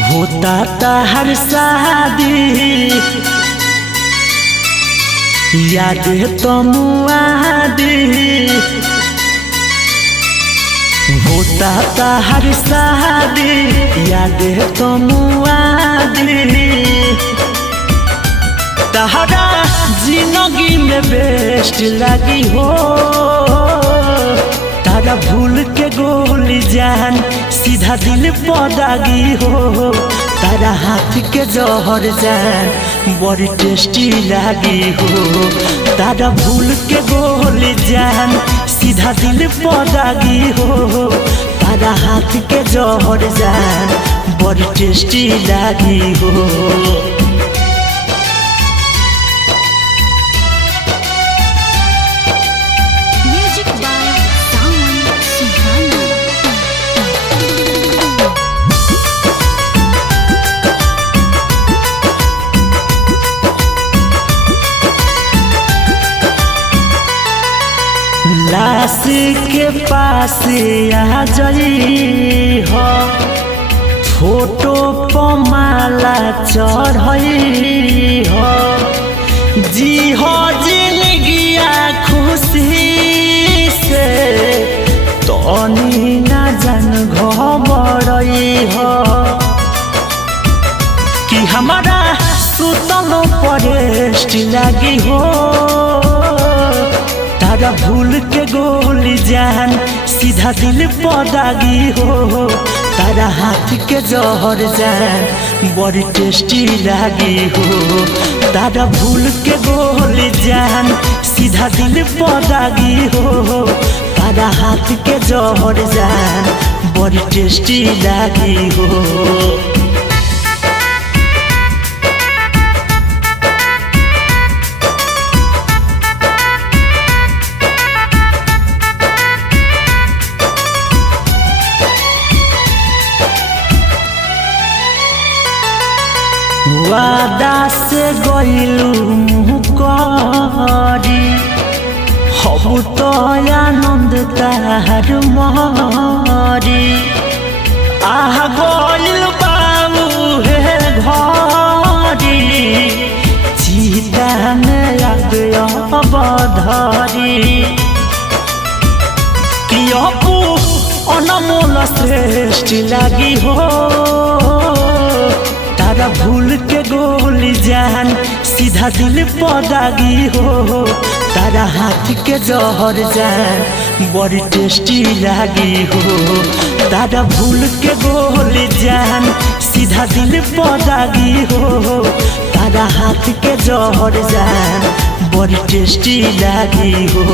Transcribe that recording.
होता हर शादी याद तो मुआदी होता हर शादी याद तो मुआदी तहरा जिंदगी में बेस्ट लगी हो तारा भूल के गोली जान सीधा दिल पदागी हो तारा हाथ के जहर जान बड़ी टेस्टी लगी हो तारा भूल के गोली जान सीधा दिल पदागी हो तारा हाथ के जहर जान बड़ी टेस्टी लगी हो। लाश के पास आ जाई हो फोटो पर माला चढ़ई हो जी हो जिंदगिया खुशी से तनी ना जान घबरई हो कि हमारा सुतल परेस्ट लगी हो तारा भूल के गोली जान सीधा दिल पदागी हो तारा हाथ के जहर जान बड़ी टेस्टी लगी हो तारा भूल के गोली जान सीधा दिल पदागी हो तारा हाथ के जहर जान बड़ी टेस्टी लगी हो। वादा से गइलू मुकरी हबु तो आनंद तार मरी आह गइल बाबू हे घरी चिता में अबधरी कि अपू अनमोल श्रेष्ठ लगी हो तारा भूल के गोली जान सीधा दिल पदागी हो तारा हाथ के जहर जान बड़ी टेस्टी लगी हो तारा भूल के गोली जान सीधा दिल पदागी हो तारा हाथ के जहर जान बड़ी टेस्टी लगी हो।